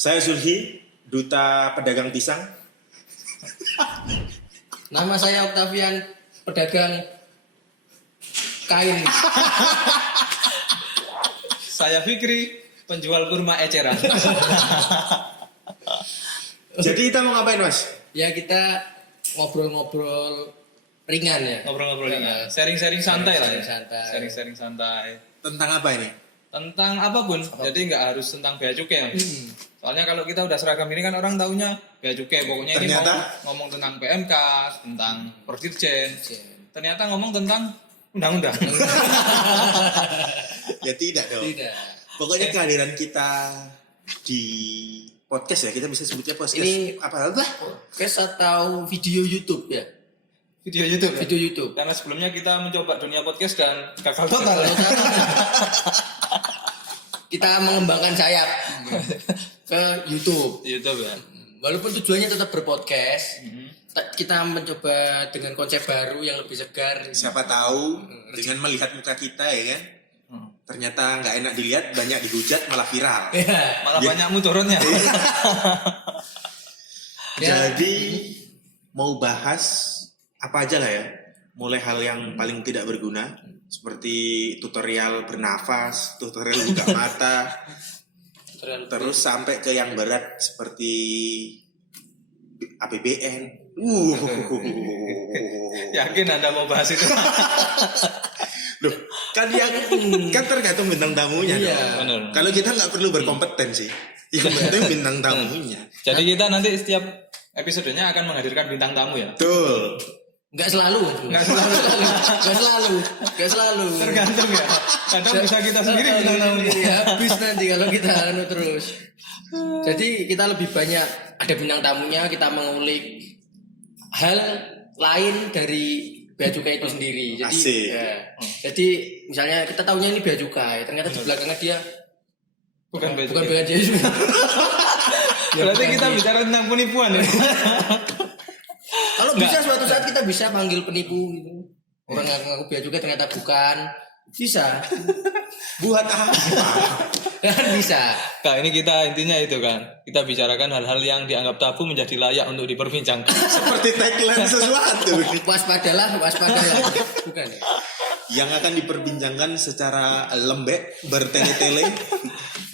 Saya Zulhi, duta pedagang pisang. Nama saya Octavian, pedagang kain. Saya Fikri, penjual kurma eceran. Jadi kita mau ngapain, Mas? Ya kita ngobrol-ngobrol ringan ya. Ngobrol-ngobrol ringan. Sharing-sharing santai lah ya. Sharing-sharing santai. Sharing-sharing santai. Tentang apa ini? Tentang apapun. Jadi nggak harus tentang bea cukai. Soalnya kalau kita udah seragam ini kan orang taunya bea cukai. Pokoknya ini Ternyata? ngomong tentang PMK, tentang Persdirjen. Ternyata ngomong tentang undang-undang. Ya tidak dong. Tidak. Pokoknya kehadiran kita di podcast ya, kita bisa sebutnya podcast. Ini apa? podcast atau video YouTube ya? Video YouTube. Ya? Video YouTube. Karena sebelumnya kita mencoba dunia podcast dan gagal total. Kita mengembangkan sayap ke YouTube. YouTube ya. Walaupun tujuannya tetap berpodcast, kita mencoba dengan konsep baru yang lebih segar. Siapa tahu dengan melihat muka kita ya kan, ternyata nggak enak dilihat, banyak dihujat, malah viral. Ya. Malah banyak muturunnya. Jadi mau bahas apa aja lah ya, mulai hal yang paling tidak berguna seperti tutorial bernafas, tutorial buka mata, terus sampai ke yang berat seperti APBN. Yakin Anda mau bahas itu? Loh, kan tergantung bintang tamunya. Iya. Dong. Benar. Kalau kita nggak perlu berkompetensi, yang penting bintang tamunya. Jadi kita nanti setiap episodenya akan menghadirkan bintang tamu ya. Betul. Nggak selalu. Tergantung ya. Kadang bisa kita sendiri bintang tamunya. Habis nanti kalau kita terus. Jadi kita lebih banyak ada bintang tamunya, kita mengulik hal lain dari bea cukai itu sendiri. Jadi, Asik. ya. Jadi misalnya kita tahunya ini bea cukai, ternyata di belakangnya dia Bukan bea bukan cukai. bea cukai. Berarti kita bicara tentang penipuan ya. Kalau bisa suatu saat kita bisa panggil penipu gitu. Orang ngaku bea cukai ternyata bukan. Bisa. Buat apa? Kan bisa. Kak, ini kita intinya itu kan. Kita bicarakan hal-hal yang dianggap tabu menjadi layak untuk diperbincangkan. Seperti tagline sesuatu Waspadalah. Bukan ya? yang akan diperbincangkan secara lembek, bertele-tele,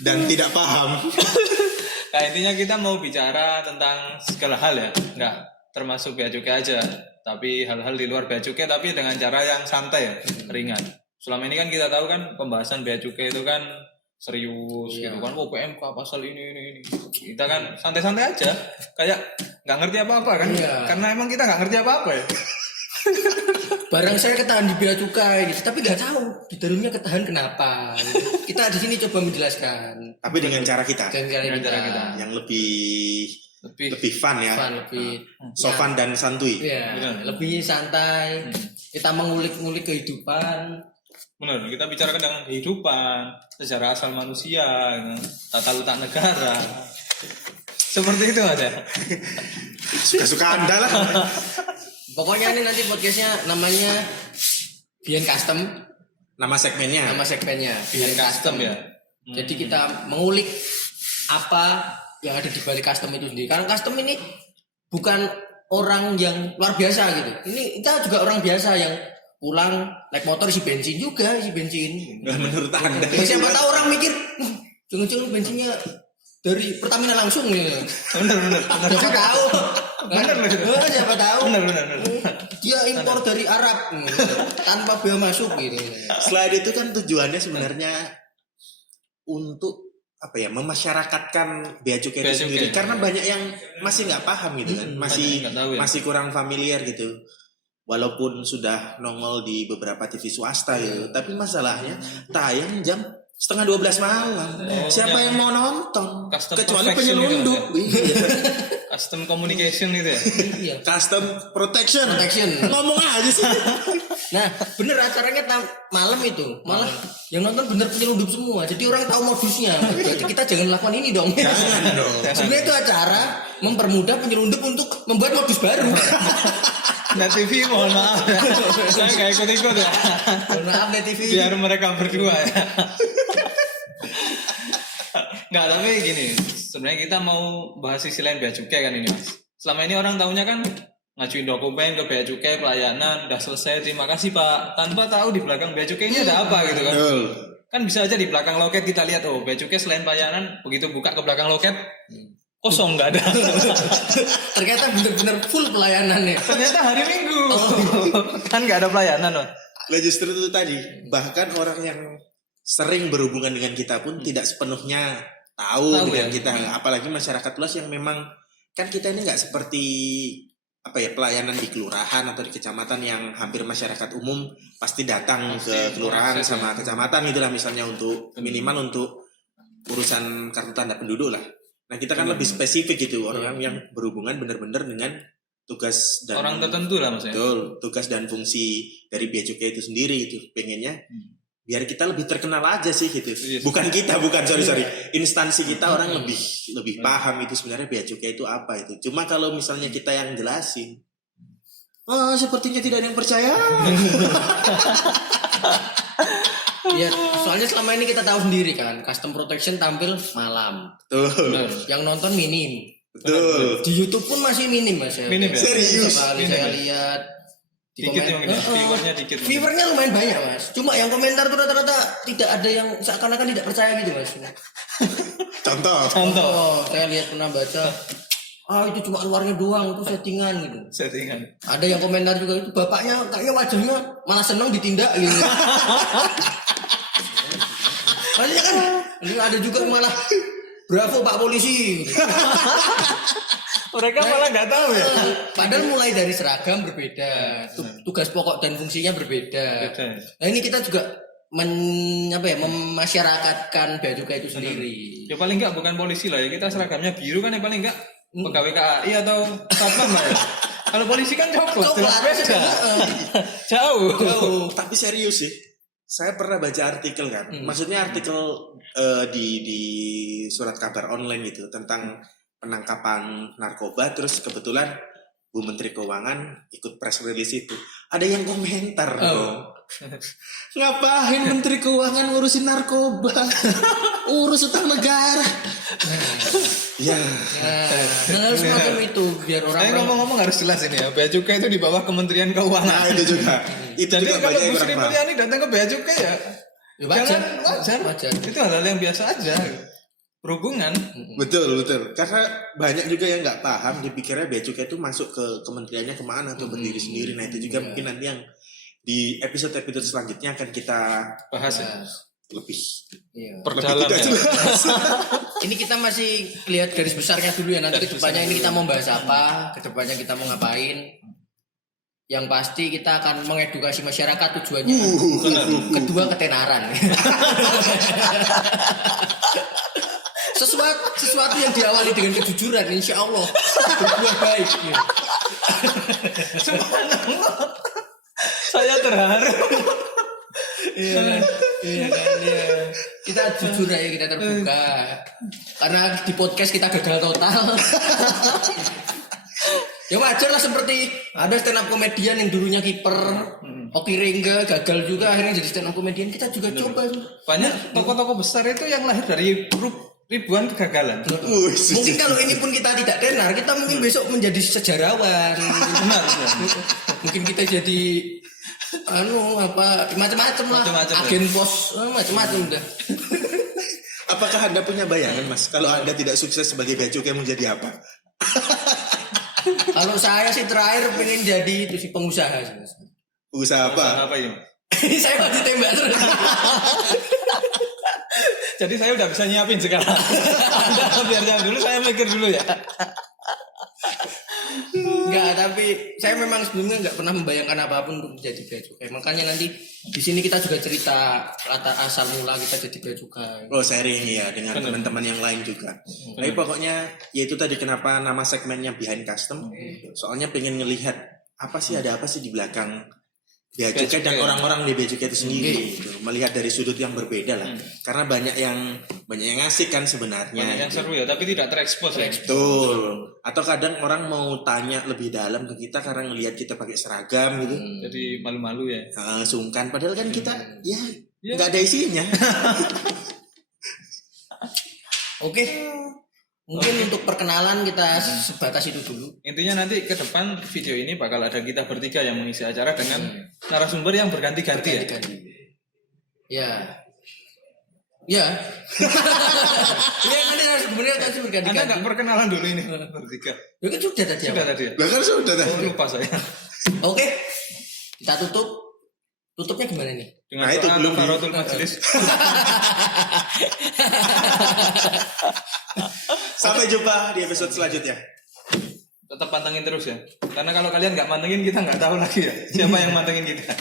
dan tidak paham. Nah, intinya kita mau bicara tentang segala hal ya. Enggak termasuk bea cukai aja, tapi hal-hal di luar bea cukai tapi dengan cara yang santai ya, ringan. Selama ini kan kita tahu kan pembahasan bea cukai itu kan serius gitu kan. Oh, PMK pasal ini. Kita kan santai-santai aja. Kayak nggak ngerti apa-apa kan. Iya. Karena emang kita nggak ngerti apa-apa ya. Barang saya ketahan di bea cukai gitu, tapi nggak tahu di dalamnya ketahan kenapa. Gitu. Kita di sini coba menjelaskan. Tapi dengan cara kita, Dengan cara kita. yang lebih fun ya, Lebih sopan dan santuy. ya, Benar. lebih santai. Kita mengulik-ngulik kehidupan. Benar, kita bicarakan dengan kehidupan, sejarah asal manusia, tata letak negara. Seperti itu aja. Suka-suka Anda lah. Pokoknya ini nanti podcastnya namanya Bian Custom. Nama segmennya. Nama segmennya Bian Custom ya. Jadi kita mengulik apa yang ada di balik custom itu sendiri. Karena custom ini bukan orang yang luar biasa gitu. Ini kita juga orang biasa yang pulang naik motor isi bensin juga, isi bensin. Nah, menurut Anda. Ya, siapa tahu orang mikir, jangan-jangan bensinnya dari Pertamina langsung ya. Benar. Siapa tahu. Benar. Siapa tahu. Benar. Dia impor dari Arab tanpa bea masuk gitu. Selain itu kan tujuannya sebenarnya untuk apa ya, memasyarakatkan bea cukai Bea itu sendiri, cukai. karena banyak yang masih nggak paham gitu kan, nggak tahu ya. masih kurang familiar gitu. Walaupun sudah nongol di beberapa TV swasta gitu, tapi masalahnya tayang jam 11:30 malam. Siapa yang mau nonton? Custom Kecuali perfection penyelundup. gitu Iya. Custom communication gitu ya. Iya. Custom protection. Ngomong aja sih. Nah, bener acaranya malam itu. Malah yang nonton bener penyelundup semua. Jadi orang tahu modusnya. Jadi kita jangan lakukan ini dong. Jangan dong. Sebenarnya itu acara mempermudah penyelundup untuk membuat modus baru. Net TV mohon maaf ya. Saya nggak ikut-ikut ya. Mohon maaf Net TV. Biar mereka berdua ya. Enggak, tapi gini, sebenarnya kita mau bahas sisi lain bea cukai kan ini Mas. Selama ini orang tahunya kan ngajuin dokumen ke bea cukai pelayanan udah selesai, terima kasih Pak, tanpa tahu di belakang bea cukai ini ada apa gitu kan. Betul. Kan bisa aja di belakang loket kita lihat, oh bea cukai selain pelayanan, begitu buka ke belakang loket kosong, nggak ada. Ternyata benar-benar full pelayanannya. Ternyata hari Minggu kan nggak ada pelayanan loh. Nah justru itu tadi, bahkan orang yang sering berhubungan dengan kita pun tidak sepenuhnya tahu dengan kita, apalagi masyarakat luas yang memang kan kita ini nggak seperti apa ya pelayanan di kelurahan atau di kecamatan yang hampir masyarakat umum pasti datang ke kelurahan sama kecamatan gitulah misalnya untuk minimal untuk urusan kartu tanda penduduk lah. Nah kita kan lebih spesifik gitu orang yang berhubungan benar-benar dengan tugas dan Orang tertentu lah maksudnya. betul, tugas dan fungsi dari bea cukai itu sendiri itu pengennya biar kita lebih terkenal aja sih gitu. Yes. Bukan kita, sorry. Instansi kita orang lebih paham itu sebenarnya bea cukai itu apa itu. Cuma kalau misalnya kita yang jelasin, oh sepertinya tidak ada yang percaya. Ya, soalnya selama ini kita tahu sendiri kan, custom protection tampil malam. Tuh, Yang nonton minim. betul. Di YouTube pun masih minim Mas. Minim ya? Serius? Sekali saya lihat di Dikit ya mungkin ya, viewernya dikit. Viewernya lumayan banyak Mas. Cuma yang komentar tuh rata-rata tidak ada yang seakan-akan tidak percaya gitu Mas. Contoh. Oh, saya lihat pernah baca, itu cuma luarnya doang, itu settingan gitu. Settingan. Ada yang komentar juga itu bapaknya kayaknya wajahnya malah seneng ditindak gitu. Maksudnya kan ini ada juga yang malah bravo Pak Polisi. Mereka malah nggak tahu ya. Padahal mulai dari seragam berbeda, tugas pokok dan fungsinya berbeda. Beda. Nah ini kita juga memasyarakatkan bea cukai itu sendiri. Ya paling nggak bukan polisi lah ya, kita seragamnya biru kan ya paling nggak pegawai KAI atau satpam lah ya. Kalau polisi kan coklat, jelas beda. Jauh. Tapi serius sih. Saya pernah baca artikel kan. Maksudnya artikel di surat kabar online gitu tentang penangkapan narkoba, terus kebetulan Bu Menteri Keuangan ikut press release itu. Ada yang komentar dong. Ngapain Menteri Keuangan ngurusin narkoba? Urus utang negara. Ya. Harus semacam itu biar Saya orang-orang. ngomong-ngomong harus jelas ini ya, bea cukai itu di bawah Kementerian Keuangan. Nah itu juga. Itu Jadi juga kalau banyak yang Bu Sri kurang paham. Mulyani datang ke bea cukai ya, Ya, wajar. jangan Wajar. itu hal-hal yang biasa aja. Berhubungan. Betul. Karena banyak juga yang nggak paham, dipikirnya bea cukai itu masuk ke kementeriannya kemana atau berdiri sendiri. Nah itu juga mungkin nanti yang di episode-episode selanjutnya akan kita Bahas ya. lebih Iya. Perdalam tidak ya. jelas. Ini kita masih lihat garis besarnya dulu ya. Nanti Garis kedepannya besarnya ini kita mau bahas apa, kedepannya kita mau ngapain. Yang pasti kita akan mengedukasi masyarakat tujuannya. Kedua ketenaran. sesuatu yang diawali dengan kejujuran, insya Allah berbuah baik. Saya terharu. Iya kan, iya. Kita jujur aja, kita terbuka. Karena di podcast kita gagal total. Ya wajar lah, seperti ada stand up komedian yang dulunya kiper, Oki Ringga gagal juga akhirnya jadi stand up komedian. Kita juga coba. Banyak tokoh-tokoh besar itu yang lahir dari ribuan kegagalan. Mungkin kalau ini pun kita tidak tenar, kita mungkin besok menjadi sejarawan. Benar. Mungkin kita jadi macam-macam lah, Macam-macam, agen pos, macam-macam dah. Apakah Anda punya bayangan, Mas? Kalau Anda tidak sukses sebagai bea cukai mau jadi apa? Kalau saya sih terakhir pengen jadi itu sih pengusaha sih, Mas. Usaha apa? Apa ini? Saya masih tembak terus. Jadi saya udah bisa nyiapin sekarang. Anda biar jangan dulu, saya mikir dulu ya. Enggak, tapi saya memang sebelumnya enggak pernah membayangkan apapun untuk menjadi bea cukai. Makanya nanti di sini kita juga cerita latar asal mula kita jadi bea cukai. Oh, sharing ya dengan teman-teman yang lain juga. Tapi pokoknya ya itu tadi kenapa nama segmennya Behind Custom. Soalnya pengen ngelihat ada apa sih di belakang bea cukai dan orang-orang di bea cukai itu sendiri. Gitu. Melihat dari sudut yang berbeda lah. Karena banyak yang asik kan sebenarnya. Banyak yang seru ya, tapi tidak terekspos ya. Betul. Atau kadang orang mau tanya lebih dalam ke kita karena ngelihat kita pakai seragam gitu. Jadi malu-malu ya. Sungkan padahal kan kita ya nggak ada isinya. Oke. Mungkin untuk perkenalan kita sebatas itu dulu. Intinya nanti ke depan video ini bakal ada kita bertiga yang mengisi acara dengan narasumber yang berganti-ganti ya. Ya. Ya. Ya nanti narasumbernya kan Anda berganti-ganti. nggak perkenalan dulu ini bertiga. Ya kan sudah tadi. Sudah tadi ya? Lah kan sudah tadi. Oh, lupa saya. Oke. Kita tutup. Tutupnya gimana nih? Dengan Nah, itu doa belum di- kafaratul majelis. Sampai jumpa di episode selanjutnya. Tetap pantengin terus ya. Karena kalau kalian nggak mantengin kita nggak tahu lagi ya siapa yang mantengin kita.